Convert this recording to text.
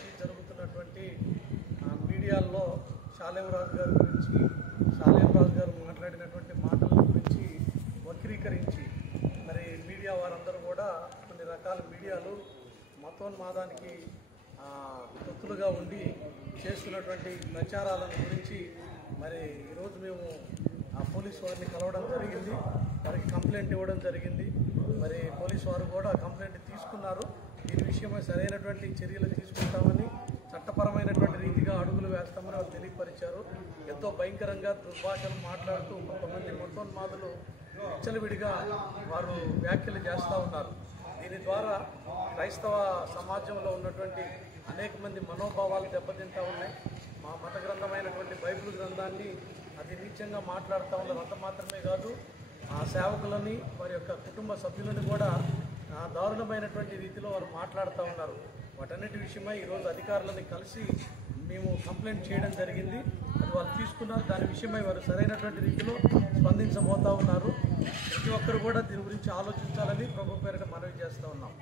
సంబంధించి జరుగుతున్నటువంటి మీడియాల్లో షాలేం రాజు గారి గురించి షాలేం రాజు గారు మాట్లాడినటువంటి మాటల గురించి వక్రీకరించి మరి మీడియా వారందరూ కూడా కొన్ని రకాల మీడియాలు మతోన్మాదానికి తొత్తులుగా ఉండి చేస్తున్నటువంటి ప్రచారాలను గురించి మరి ఈరోజు మేము పోలీసు వారిని కలవడం జరిగింది, వారికి కంప్లైంట్ ఇవ్వడం జరిగింది. మరి పోలీసు వారు కూడా కంప్లైంట్ తీసుకున్నారు. దీని విషయమై సరైనటువంటి చర్యలు తీసుకుంటామని, చట్టపరమైనటువంటి రీతిగా అడుగులు వేస్తామని వాళ్ళు తెలియపరిచారు. ఎంతో భయంకరంగా దుర్భాషలు మాట్లాడుతూ కొంతమంది మతోన్మాదులు విచ్చలవిడిగా వారు వ్యాఖ్యలు చేస్తూ ఉన్నారు. దీని ద్వారా క్రైస్తవ సమాజంలో ఉన్నటువంటి అనేక మంది మనోభావాలు దెబ్బతింటూ ఉన్నాయి. మా మత గ్రంథమైనటువంటి బైబిల్ గ్రంథాన్ని అతి నీచంగా మాట్లాడుతూ ఉన్నారు. అంత మాత్రమే కాదు, ఆ సేవకులని వారి యొక్క కుటుంబ సభ్యులను కూడా దారుణమైనటువంటి రీతిలో వారు మాట్లాడుతూ ఉన్నారు. వాటన్నిటి విషయమై ఈరోజు అధికారులని కలిసి మేము కంప్లైంట్ చేయడం జరిగింది. అది వాళ్ళు తీసుకున్నారు. దాని విషయమై వారు సరైనటువంటి రీతిలో స్పందించబోతూ ఉన్నారు. ప్రతి ఒక్కరు కూడా దీని గురించి ఆలోచించాలని ప్రభు పేరిట మనవి చేస్తూ ఉన్నాం.